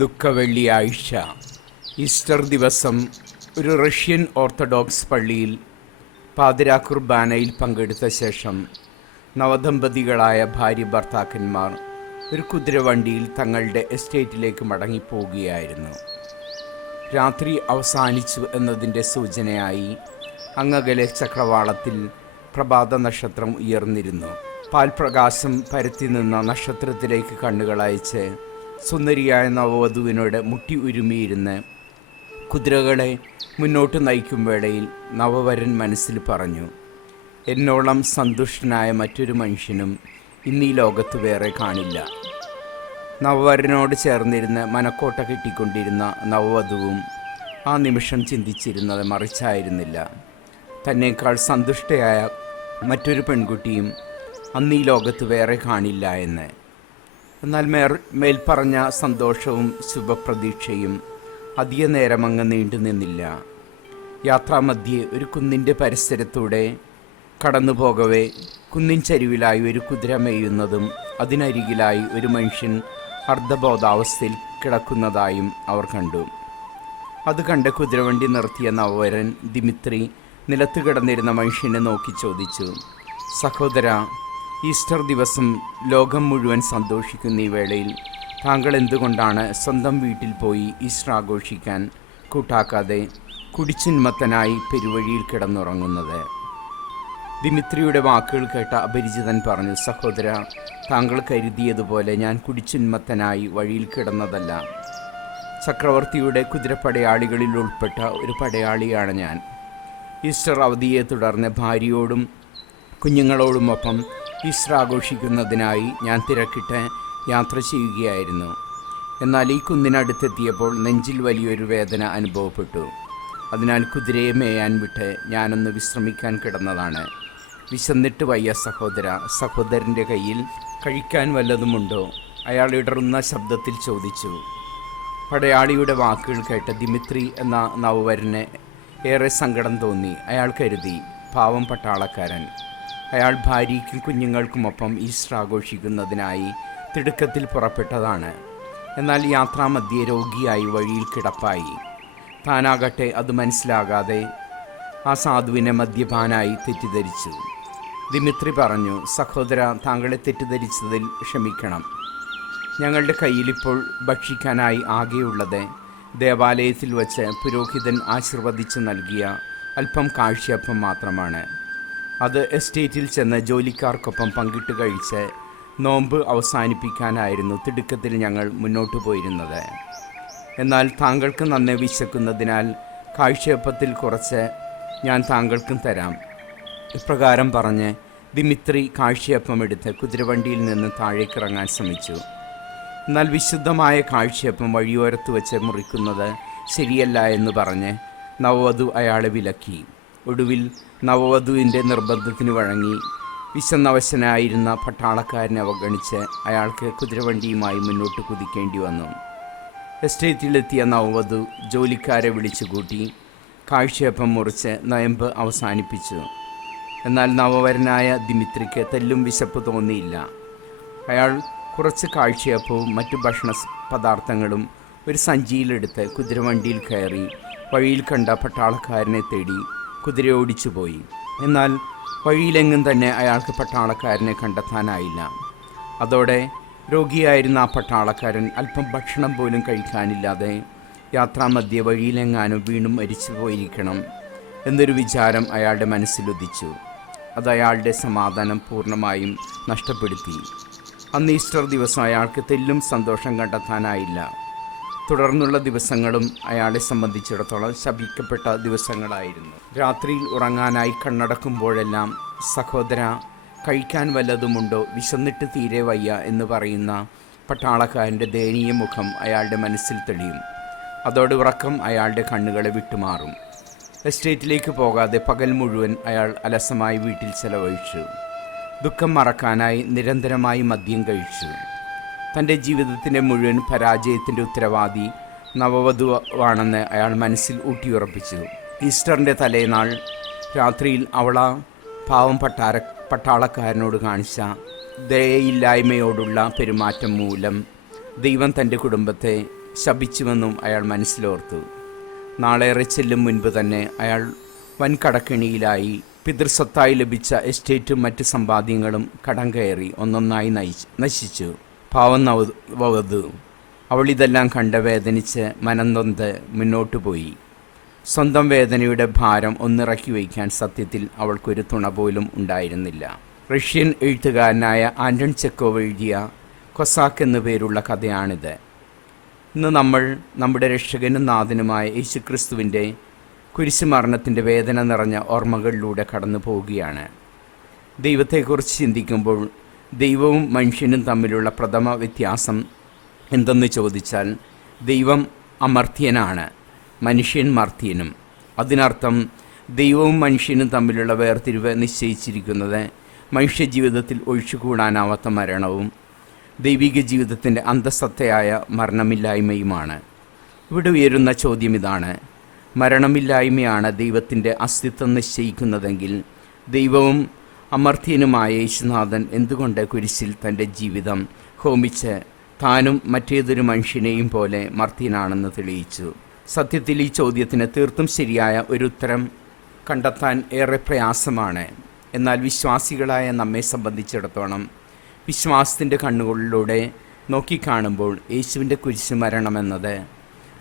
ദുഃഖവെള്ളിയാഴ്ച Easter ദിവസം ഒരു Russian orthodox പള്ളിയിൽ പാതിരാ കുർബാനയിൽ പങ്കെടുത്ത ശേഷം നവദമ്പതികളായ ഭാര്യ ഭർത്താക്കന്മാർ ഒരു കുതിരവണ്ടിയിൽ തങ്ങളുടെ എസ്റ്റേറ്റിലേക്ക് മടങ്ങിപ്പോവുകയായിരുന്നു. രാത്രി അവസാനിച്ചു എന്നതിന്റെ സൂചനയായി അങ്ങകലെ ചക്രവാളത്തിൽ പ്രഭാത നക്ഷത്രം ഉയർന്നിരുന്നു. പാൽപ്രകാശം പരത്തി നിന്ന നക്ഷത്രത്തിലേക്ക് കണ്ണുകൾ അയച്ച് സുന്ദരിയായ നവവധുവിനോട് മുട്ടി ഉരുമിയിരുന്ന് കുതിരകളെ മുന്നോട്ട് നയിക്കും വേളയിൽ നവവരൻ മനസ്സിൽ പറഞ്ഞു എന്നോളം സന്തുഷ്ടനായ മറ്റൊരു മനുഷ്യനും ഇന്നീ ലോകത്ത് വേറെ കാണില്ല. നവവരനോട് ചേർന്നിരുന്ന് മനക്കോട്ട കെട്ടിക്കൊണ്ടിരുന്ന നവവധുവും ആ നിമിഷം ചിന്തിച്ചിരുന്നത് മറിച്ചായിരുന്നില്ല. തന്നേക്കാൾ സന്തുഷ്ടയായ മറ്റൊരു പെൺകുട്ടിയും അന്നീ ലോകത്ത് വേറെ കാണില്ല എന്ന് എന്നാൽ മേർ മേൽപ്പറഞ്ഞ സന്തോഷവും ശുഭപ്രതീക്ഷയും അധിക അങ്ങ് നീണ്ടു നിന്നില്ല. യാത്രാമധ്യേ ഒരു കുന്നിന്റെ പരിസരത്തൂടെ കടന്നു പോകവേ കുന്നിൻ ചരിവിലായി ഒരു കുതിര മേയുന്നതും അതിനരികിലായി ഒരു മനുഷ്യൻ അർദ്ധബോധാവസ്ഥയിൽ കിടക്കുന്നതായും അവർ കണ്ടു. അത് കണ്ട് കുതിരവണ്ടി നിർത്തിയ നവവരൻ ദിമിത്രി നിലത്ത് കിടന്നിരുന്ന മനുഷ്യനെ നോക്കി ചോദിച്ചു സഹോദര ഈസ്റ്റർ ദിവസം ലോകം മുഴുവൻ സന്തോഷിക്കുന്ന ഈ വേളയിൽ താങ്കൾ എന്തുകൊണ്ടാണ് സ്വന്തം വീട്ടിൽ പോയി ഈസ്റ്റർ ആഘോഷിക്കാൻ കൂട്ടാക്കാതെ കുടിച്ചിന്മത്തനായി പെരുവഴിയിൽ കിടന്നുറങ്ങുന്നത്? ദിമിത്രിയുടെ വാക്കുകൾ കേട്ട അപരിചിതൻ പറഞ്ഞു സഹോദര താങ്കൾ കരുതിയതുപോലെ ഞാൻ കുടിച്ചിന്മത്തനായി വഴിയിൽ കിടന്നതല്ല. ചക്രവർത്തിയുടെ കുതിരപ്പടയാളികളിൽ ഉൾപ്പെട്ട ഒരു പടയാളിയാണ് ഞാൻ. ഈസ്റ്റർ അവധിയെ തുടർന്ന് ഭാര്യയോടും കുഞ്ഞുങ്ങളോടുമൊപ്പം ഈസ്റ്റർ ആഘോഷിക്കുന്നതിനായി ഞാൻ തിരക്കിട്ട് യാത്ര ചെയ്യുകയായിരുന്നു. എന്നാൽ ഈ കുന്നിനടുത്തെത്തിയപ്പോൾ നെഞ്ചിൽ വലിയൊരു വേദന അനുഭവപ്പെട്ടു. അതിനാൽ കുതിരയെ മേയാൻ വിട്ട് ഞാനൊന്ന് വിശ്രമിക്കാൻ കിടന്നതാണ്. വിശന്നിട്ട് വയ്യ സഹോദര സഹോദരന്റെ കയ്യിൽ കഴിക്കാൻ വല്ലതുമുണ്ടോ? അയാൾ ഇടറുന്ന ശബ്ദത്തിൽ ചോദിച്ചു. പടയാളിയുടെ വാക്കുകൾ കേട്ട ദിമിത്രി എന്ന നവവരന് ഏറെ സങ്കടം തോന്നി. അയാൾ കരുതി പാവം പട്ടാളക്കാരൻ. അയാൾ ഭാര്യയ്ക്കും കുഞ്ഞുങ്ങൾക്കുമൊപ്പം ഈസ്റ്റർ ആഘോഷിക്കുന്നതിനായി തിടുക്കത്തിൽ പുറപ്പെട്ടതാണ്. എന്നാൽ യാത്രാമധ്യേ രോഗിയായി വഴിയിൽ കിടപ്പായി. താനാകട്ടെ അത് മനസ്സിലാകാതെ ആ സാധുവിനെ മദ്യപാനായി തെറ്റിദ്ധരിച്ചു. ദിമിത്രി പറഞ്ഞു സഹോദര താങ്കളെ തെറ്റിദ്ധരിച്ചതിൽ ക്ഷമിക്കണം. ഞങ്ങളുടെ കയ്യിലിപ്പോൾ ഭക്ഷിക്കാനായി ആകെയുള്ളത് ദേവാലയത്തിൽ വച്ച് പുരോഹിതൻ ആശീർവദിച്ച് നൽകിയ അല്പം കാഴ്ചയപ്പം മാത്രമാണ്. അത് എസ്റ്റേറ്റിൽ ചെന്ന് ജോലിക്കാർക്കൊപ്പം പങ്കിട്ട് കഴിച്ച് നോമ്പ് അവസാനിപ്പിക്കാനായിരുന്നു തിടുക്കത്തിൽ ഞങ്ങൾ മുന്നോട്ട് പോയിരുന്നത്. എന്നാൽ താങ്കൾക്ക് നന്നെ വിശക്കുന്നതിനാൽ കാഴ്ചയപ്പത്തിൽ കുറച്ച് ഞാൻ താങ്കൾക്കും തരാം. ഇപ്രകാരം പറഞ്ഞ് ദിമിത്രി കാഴ്ചയപ്പം എടുത്ത് കുതിരവണ്ടിയിൽ നിന്ന് താഴേക്കിറങ്ങാൻ ശ്രമിച്ചു. എന്നാൽ വിശുദ്ധമായ കാഴ്ചയപ്പം വഴിയോരത്ത് വെച്ച് മുറിക്കുന്നത് ശരിയല്ല എന്ന് പറഞ്ഞ് നവവധു അയാളെ വിലക്കി. ഒടുവിൽ നവവധുവിന്റെ നിർബന്ധത്തിന് വഴങ്ങി വിശന്നവശനായിരുന്ന പട്ടാളക്കാരനെ അവഗണിച്ച് അയാൾക്ക് കുതിരവണ്ടിയുമായി മുന്നോട്ട് കുതിക്കേണ്ടി വന്നു. എസ്റ്റേറ്റിലെത്തിയ നവവധു ജോലിക്കാരെ വിളിച്ചുകൂട്ടി കാഴ്ചയപ്പം മുറിച്ച് നയമ്പ് അവസാനിപ്പിച്ചു. എന്നാൽ നവവരനായ ദിമിത്രിക്ക് തെല്ലും വിശപ്പ് തോന്നിയില്ല. അയാൾ കുറച്ച് കാഴ്ചയപ്പവും മറ്റു ഭക്ഷണ പദാർത്ഥങ്ങളും ഒരു സഞ്ചിയിലെടുത്ത് കുതിരവണ്ടിയിൽ കയറി വഴിയിൽ കണ്ട പട്ടാളക്കാരനെ തേടി കുതിര ഓടിച്ചു പോയി എന്നാൽ വഴിയിലെങ്ങും തന്നെ അയാൾക്ക് പട്ടാളക്കാരനെ കണ്ടെത്താനായില്ല. അതോടെ രോഗിയായിരുന്ന ആ പട്ടാളക്കാരൻ അല്പം ഭക്ഷണം പോലും കഴിക്കാനില്ലാതെ യാത്രാമധ്യ വഴിയിലെങ്ങാനും വീണ്ടും മരിച്ചു പോയിരിക്കണം എന്നൊരു വിചാരം അയാളുടെ മനസ്സിലുദിച്ചു അത് അയാളുടെ സമാധാനം പൂർണമായും നഷ്ടപ്പെടുത്തി. അന്ന് ഈസ്റ്റർ ദിവസം അയാൾക്ക് തെല്ലും സന്തോഷം കണ്ടെത്താനായില്ല. തുടർന്നുള്ള ദിവസങ്ങളും അയാളെ സംബന്ധിച്ചിടത്തോളം ശപിക്കപ്പെട്ട ദിവസങ്ങളായിരുന്നു. രാത്രിയിൽ ഉറങ്ങാനായി കണ്ണടക്കുമ്പോഴെല്ലാം സഹോദര കഴിക്കാൻ വല്ലതുമുണ്ടോ? വിശന്നിട്ട് തീരെ വയ്യ എന്ന് പറയുന്ന പട്ടാളക്കാരന്റെ ദയനീയ മുഖം അയാളുടെ മനസ്സിൽ തെളിയും. അതോടെ ഉറക്കം അയാളുടെ കണ്ണുകളെ വിട്ടുമാറും. എസ്റ്റേറ്റിലേക്ക് പോകാതെ പകൽ മുഴുവൻ അയാൾ അലസമായി വീട്ടിൽ ചെലവഴിച്ചു. ദുഃഖം മറക്കാനായി നിരന്തരമായി മദ്യം കഴിച്ചു. തന്റെ ജീവിതത്തിന്റെ മുഴുവൻ പരാജയത്തിന്റെ ഉത്തരവാദി നവവധുവാണെന്ന് അയാൾ മനസ്സിൽ ഊട്ടിയുറപ്പിച്ചു. ഈസ്റ്ററിന്റെ തലേനാൾ രാത്രിയിൽ അവള പാവം പട്ടാര പട്ടാളക്കാരനോട് കാണിച്ച ദയയില്ലായ്മയോടുള്ള പെരുമാറ്റം മൂലം ദൈവം തന്റെ കുടുംബത്തെ ശപിച്ചുവെന്നും അയാൾ മനസ്സിലോർത്തു. നാളേറെ ചെല്ലും മുൻപ് തന്നെ അയാൾ വൻ കടക്കിണിയിലായി പിതൃസ്വത്തായി ലഭിച്ച എസ്റ്റേറ്റും മറ്റ് സമ്പാദ്യങ്ങളും കടം കയറി ഒന്നൊന്നായി നയി നശിച്ചു. പാവം നവ വവതു. അവൾ ഇതെല്ലാം കണ്ട് വേദനിച്ച് മനംനൊന്ത് മുന്നോട്ടു പോയി. സ്വന്തം വേദനയുടെ ഭാരം ഒന്നിറക്കി വയ്ക്കാൻ സത്യത്തിൽ അവൾക്കൊരു തുണ പോലും ഉണ്ടായിരുന്നില്ല. റഷ്യൻ എഴുത്തുകാരനായ ആൻഡൺ ചെക്കോവ് എഴുതിയ കൊസാക്ക് എന്നു പേരുള്ള കഥയാണിത്. ഇന്ന് നമ്മൾ നമ്മുടെ രക്ഷകനും നാഥനുമായ യേശുക്രിസ്തുവിന്റെ കുരിശുമരണത്തിന്റെ വേദന നിറഞ്ഞ ഓർമ്മകളിലൂടെ കടന്നു പോവുകയാണ് ദൈവത്തെക്കുറിച്ച് ചിന്തിക്കുമ്പോൾ ദൈവവും മനുഷ്യനും തമ്മിലുള്ള പ്രഥമ വ്യത്യാസം എന്തെന്ന് ചോദിച്ചാൽ ദൈവം അമർത്യനാണ് മനുഷ്യൻ മർത്യനും. അതിനർത്ഥം ദൈവവും മനുഷ്യനും തമ്മിലുള്ള വേർതിരിവ് നിശ്ചയിച്ചിരിക്കുന്നത് മനുഷ്യജീവിതത്തിൽ ഒഴിച്ചുകൂടാനാവാത്ത മരണവും ദൈവിക ജീവിതത്തിന്റെ അന്തസത്തയായ മരണമില്ലായ്മയുമാണ്. ഇവിടെ ഉയരുന്ന ചോദ്യം ഇതാണ്. മരണമില്ലായ്മയാണ് ദൈവത്തിന്റെ അസ്തിത്വം നിശ്ചയിക്കുന്നതെങ്കിൽ ദൈവവും അമർത്യനുമായ യേശുനാഥൻ എന്തുകൊണ്ട് കുരിശിൽ തന്റെ ജീവിതം ഹോമിച്ച്? താനും മറ്റേതൊരു മനുഷ്യനെയും പോലെ മർത്യനാണെന്ന് തെളിയിച്ചു. സത്യത്തിൽ ഈ ചോദ്യത്തിന് തീർത്തും ശരിയായ ഒരു ഉത്തരം കണ്ടെത്താൻ ഏറെ പ്രയാസമാണ്. എന്നാൽ വിശ്വാസികളായ നമ്മെ സംബന്ധിച്ചിടത്തോളം വിശ്വാസത്തിന്റെ കണ്ണുകളിലൂടെ നോക്കിക്കാണുമ്പോൾ യേശുവിന്റെ കുരിശ് മരണമെന്നത്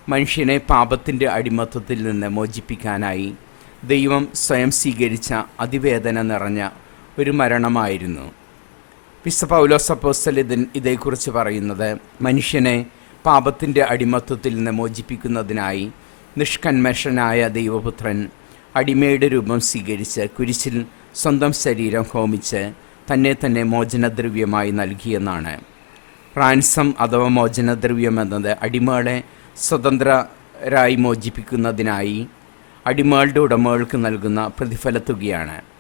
മനുഷ്യനെ പാപത്തിന്റെ അടിമത്വത്തിൽ നിന്ന് മോചിപ്പിക്കാനായി ദൈവം സ്വയം സ്വീകരിച്ച അതിവേദന നിറഞ്ഞ ഒരു മരണമായിരുന്നു. വിശുദ്ധ പൗലോസ് അപ്പോസ്തലൻ ഇതിൻ ഇതേക്കുറിച്ച് പറയുന്നത് മനുഷ്യനെ പാപത്തിന്റെ അടിമത്വത്തിൽ നിന്ന് മോചിപ്പിക്കുന്നതിനായി നിഷ്കന്മഷനായ ദൈവപുത്രൻ അടിമയുടെ രൂപം സ്വീകരിച്ച് കുരിശിൽ സ്വന്തം ശരീരം ഹോമിച്ച് തന്നെ തന്നെ മോചനദ്രവ്യമായി നൽകിയെന്നാണ്. റാൻസം അഥവാ മോചനദ്രവ്യം എന്നത് അടിമകളെ സ്വതന്ത്രരായി മോചിപ്പിക്കുന്നതിനായി അടിമകളുടെ ഉടമകൾക്ക് നൽകുന്ന പ്രതിഫലത്തുകയാണ്.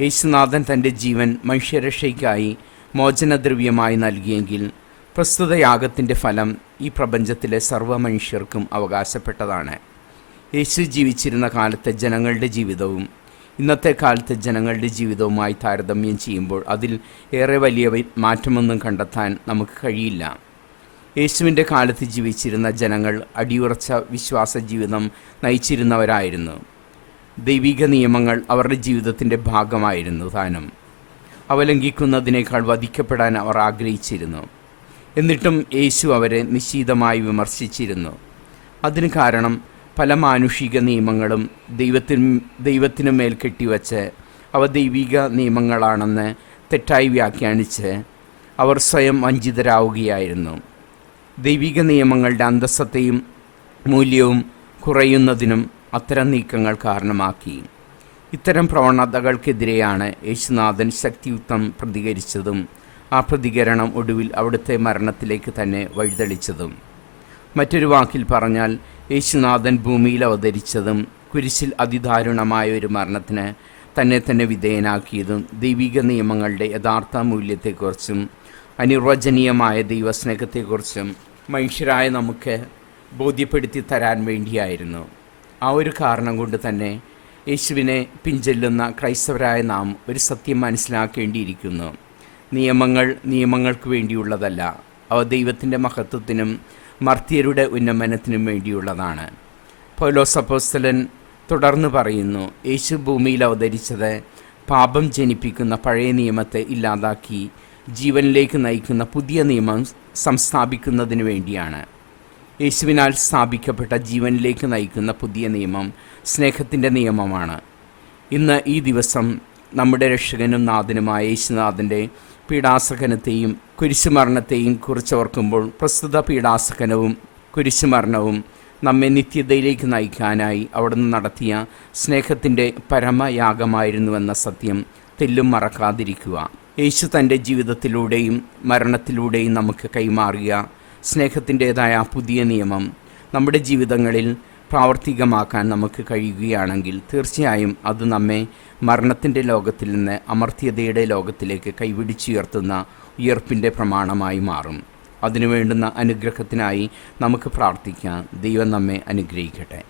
യേശുനാഥൻ തന്റെ ജീവൻ മനുഷ്യരക്ഷയ്ക്കായി മോചനദ്രവ്യമായി നൽകിയെങ്കിൽ പ്രസ്തുത യാഗത്തിന്റെ ഫലം ഈ പ്രപഞ്ചത്തിലെ സർവ മനുഷ്യർക്കും അവകാശപ്പെട്ടതാണ്. യേശു ജീവിച്ചിരുന്ന കാലത്തെ ജനങ്ങളുടെ ജീവിതവും ഇന്നത്തെ കാലത്തെ ജനങ്ങളുടെ ജീവിതവുമായി താരതമ്യം ചെയ്യുമ്പോൾ അതിൽ ഏറെ വലിയ മാറ്റമൊന്നും കണ്ടെത്താൻ നമുക്ക് കഴിയില്ല. യേശുവിന്റെ കാലത്ത് ജീവിച്ചിരുന്ന ജനങ്ങൾ അടിയുറച്ച വിശ്വാസ ജീവിതം നയിച്ചിരുന്നവരായിരുന്നു. ദൈവിക നിയമങ്ങൾ അവരുടെ ജീവിതത്തിന്റെ ഭാഗമായിരുന്നു താനും. അവ ലംഘിക്കുന്നതിനേക്കാൾ വധിക്കപ്പെടാൻ അവർ ആഗ്രഹിച്ചിരുന്നു. എന്നിട്ടും യേശു അവരെ നിശ്ചിതമായി വിമർശിച്ചിരുന്നു. അതിന് കാരണം പല മാനുഷിക നിയമങ്ങളും ദൈവത്തിന് ദൈവത്തിനു മേൽ കെട്ടിവച്ച് അവ ദൈവിക നിയമങ്ങളാണെന്ന് തെറ്റായി വ്യാഖ്യാനിച്ച് അവർ സ്വയം വഞ്ചിതരാവുകയായിരുന്നു. ദൈവിക നിയമങ്ങളുടെ അന്തസ്സത്തെയും മൂല്യവും കുറയുന്നതിനും അത്തരം നീക്കങ്ങൾ കാരണമാക്കി. ഇത്തരം പ്രവണതകൾക്കെതിരെയാണ് യേശുനാഥൻ ശക്തിയുക്തം പ്രതികരിച്ചതും ആ പ്രതികരണം ഒടുവിൽ അവിടുത്തെ മരണത്തിലേക്ക് തന്നെ വഴിതെളിച്ചതും. മറ്റൊരു വാക്കിൽ പറഞ്ഞാൽ യേശുനാഥൻ ഭൂമിയിൽ അവതരിച്ചതും കുരിശിൽ അതിദാരുണമായ ഒരു മരണത്തിന് തന്നെ തന്നെ വിധേയനാക്കിയതും ദൈവിക നിയമങ്ങളുടെ യഥാർത്ഥ മൂല്യത്തെക്കുറിച്ചും അനിർവചനീയമായ ദൈവസ്നേഹത്തെക്കുറിച്ചും മനുഷ്യരായ നമുക്ക് ബോധ്യപ്പെടുത്തി തരാൻ വേണ്ടിയായിരുന്നു. ആ ഒരു കാരണം കൊണ്ട് തന്നെ യേശുവിനെ പിഞ്ചെല്ലുന്ന ക്രൈസ്തവരായ നാം ഒരു സത്യം മനസ്സിലാക്കേണ്ടിയിരിക്കുന്നു. നിയമങ്ങൾ നിയമങ്ങൾക്ക് വേണ്ടിയുള്ളതല്ല. അവ ദൈവത്തിന്റെ മഹത്വത്തിനും മർത്യരുടെ ഉന്നമനത്തിനും വേണ്ടിയുള്ളതാണ്. പൗലോസ് അപ്പോസ്തലൻ തുടർന്ന് പറയുന്നു യേശു ഭൂമിയിൽ അവതരിച്ചത് പാപം ജനിപ്പിക്കുന്ന പഴയ നിയമത്തെ ഇല്ലാതാക്കി ജീവനിലേക്ക് നയിക്കുന്ന പുതിയ നിയമം സംസ്ഥാപിക്കുന്നതിന് വേണ്ടിയാണ്. യേശുവിനാൽ സ്ഥാപിക്കപ്പെട്ട ജീവനിലേക്ക് നയിക്കുന്ന പുതിയ നിയമം സ്നേഹത്തിന്റെ നിയമമാണ്. ഇന്ന് ഈ ദിവസം നമ്മുടെ രക്ഷകനും നാഥനുമായ യേശുനാഥന്റെ പീഡാസകനത്തെയും കുരിശുമരണത്തെയും കുറിച്ചോർക്കുമ്പോൾ പ്രസ്തുത പീഡാസകനവും കുരിശുമരണവും നമ്മെ നിത്യതയിലേക്ക് നയിക്കാനായി അവിടുന്ന് നടത്തിയ സ്നേഹത്തിന്റെ പരമയാഗമായിരുന്നുവെന്ന സത്യം തെല്ലും മറക്കാതിരിക്കുക. യേശു തന്റെ ജീവിതത്തിലൂടെയും മരണത്തിലൂടെയും നമുക്ക് കൈമാറിയ സ്നേഹത്തിന്റേതായ പുതിയ നിയമം നമ്മുടെ ജീവിതങ്ങളിൽ പ്രാവർത്തികമാക്കാൻ നമുക്ക് കഴിയുകയാണെങ്കിൽ തീർച്ചയായും അത് നമ്മെ മരണത്തിന്റെ ലോകത്തിൽ നിന്ന് അമർത്യതയുടെ ലോകത്തിലേക്ക് കൈപിടിച്ചുയർത്തുന്ന ഉയർപ്പിന്റെ പ്രമാണമായി മാറും. അതിനു വേണ്ടുന്ന അനുഗ്രഹത്തിനായി നമുക്ക് പ്രാർത്ഥിക്കാം. ദൈവം നമ്മെ അനുഗ്രഹിക്കട്ടെ.